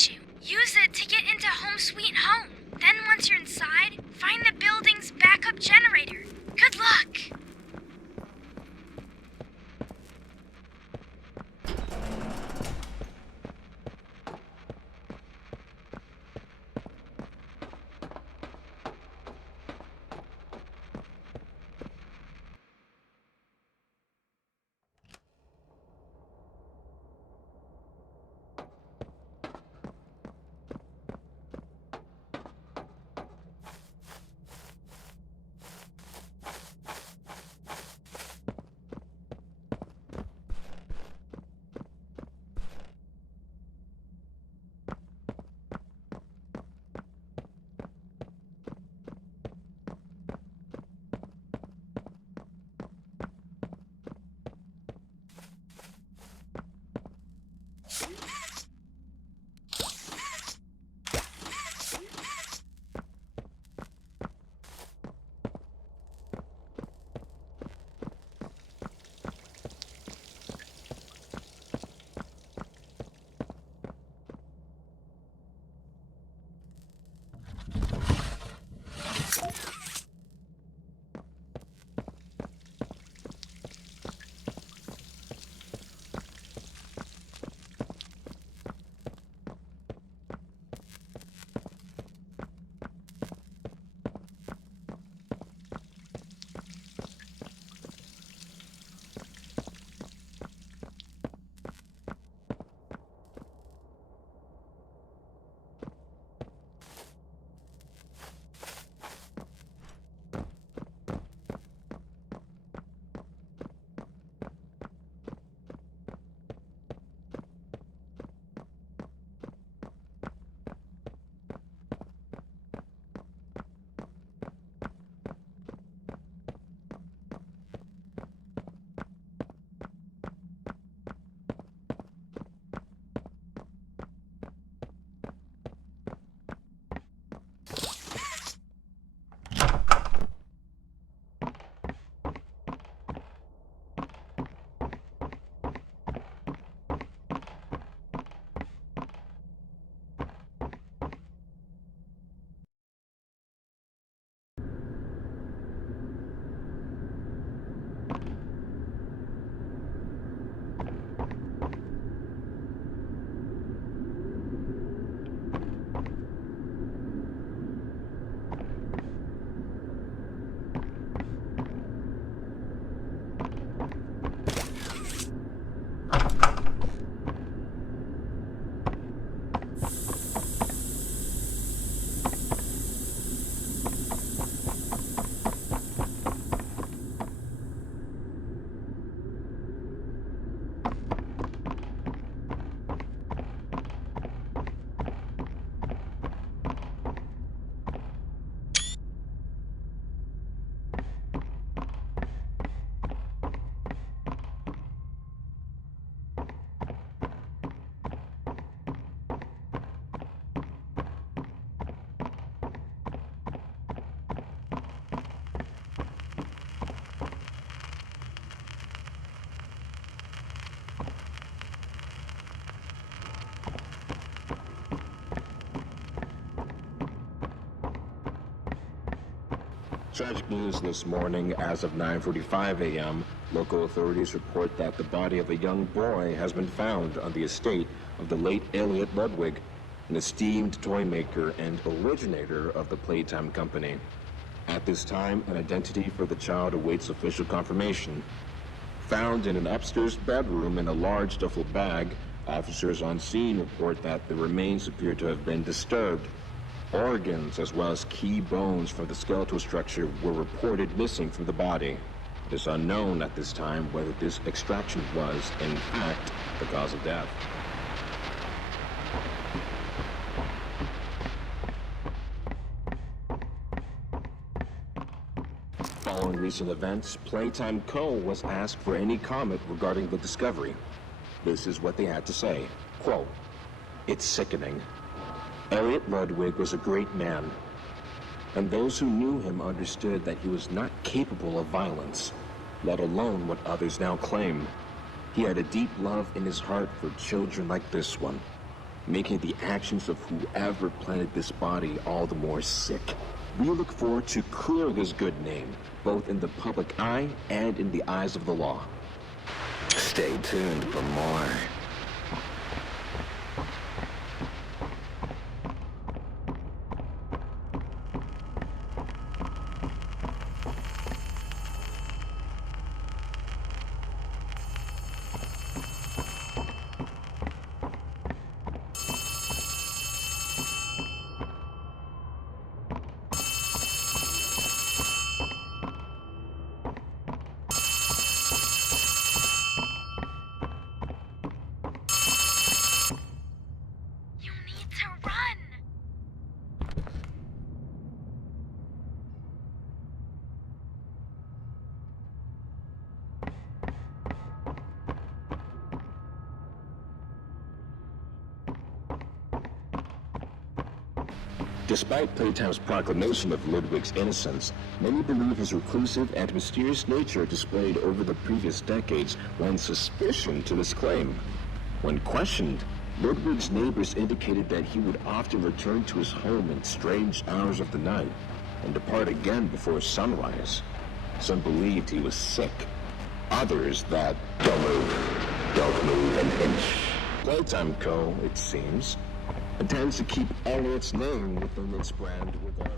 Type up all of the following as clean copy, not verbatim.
let you. Use it to get into Home Sweet Home. Then once you're inside, find the building's backup generator. Good luck! Tragic news this morning. As of 9:45 a.m., local authorities report that the body of a young boy has been found on the estate of the late Elliot Ludwig, an esteemed toy maker and originator of the Playtime company. At this time, an identity for the child awaits official confirmation. Found in an upstairs bedroom in a large duffel bag, officers on scene report that the remains appear to have been disturbed. Organs, as well as key bones from the skeletal structure, were reported missing from the body. It is unknown at this time whether this extraction was, in fact, the cause of death. Following recent events, Playtime Co. was asked for any comment regarding the discovery. This is what they had to say. Quote, "It's sickening. Elliot Ludwig was a great man, and those who knew him understood that he was not capable of violence, let alone what others now claim. He had a deep love in his heart for children like this one. making the actions of whoever planted this body all the more sick. We look forward to clearing his good name, both in the public eye and in the eyes of the law. Stay tuned for more. You need to run! Despite Playtime's proclamation of Ludwig's innocence, many believe his reclusive and mysterious nature displayed over the previous decades lends suspicion to this claim. When questioned, Ludwig's neighbors indicated that he would often return to his home in strange hours of the night and depart again before sunrise. Some believed he was sick. Others that, don't move an inch. Playtime Co., it seems, intends to keep Elliot's name within its brand regardless.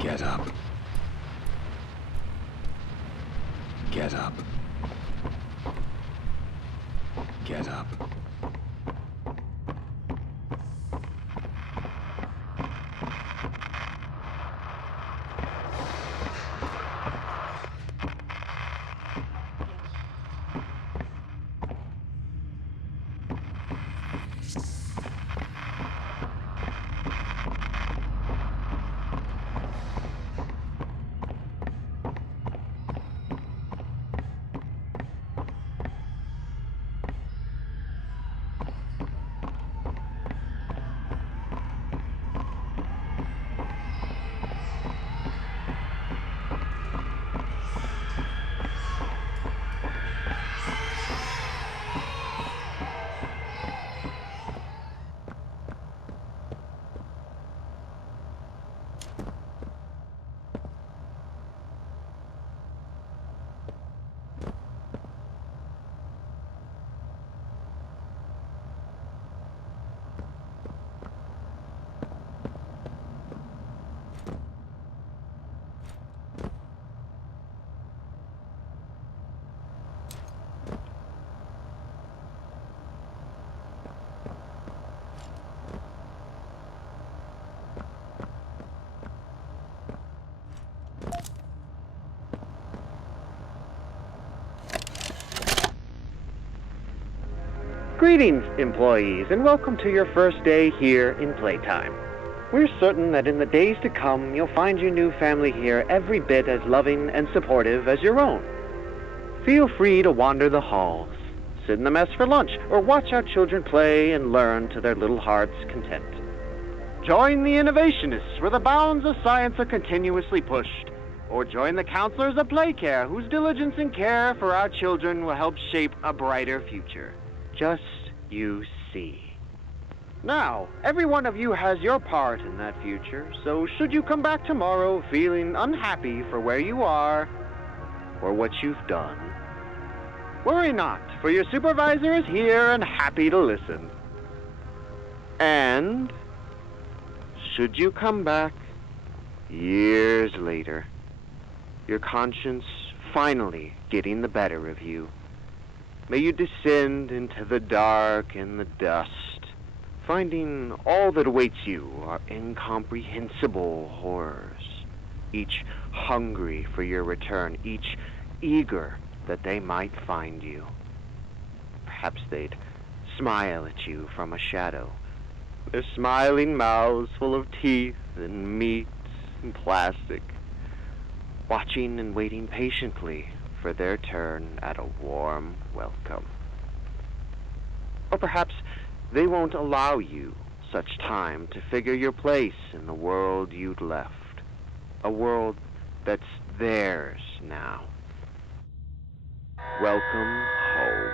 Get up. Get up. Get up. Greetings, employees, and welcome to your first day here in Playtime. We're certain that in the days to come, you'll find your new family here every bit as loving and supportive as your own. Feel free to wander the halls, sit in the mess for lunch, or watch our children play and learn to their little hearts' content. Join the innovationists where the bounds of science are continuously pushed, or join the counselors of Playcare whose diligence and care for our children will help shape a brighter future. Just you see. Now, every one of you has your part in that future, so should you come back tomorrow feeling unhappy for where you are or what you've done, worry not, for your supervisor is here and happy to listen. And should you come back years later, your conscience finally getting the better of you, may you descend into the dark and the dust, finding all that awaits you are incomprehensible horrors, each hungry for your return, each eager that they might find you. Perhaps they'd smile at you from a shadow, their smiling mouths full of teeth and meat and plastic, watching and waiting patiently for their turn at a warm welcome. Or perhaps they won't allow you such time to figure your place in the world you'd left, a world that's theirs now. Welcome home.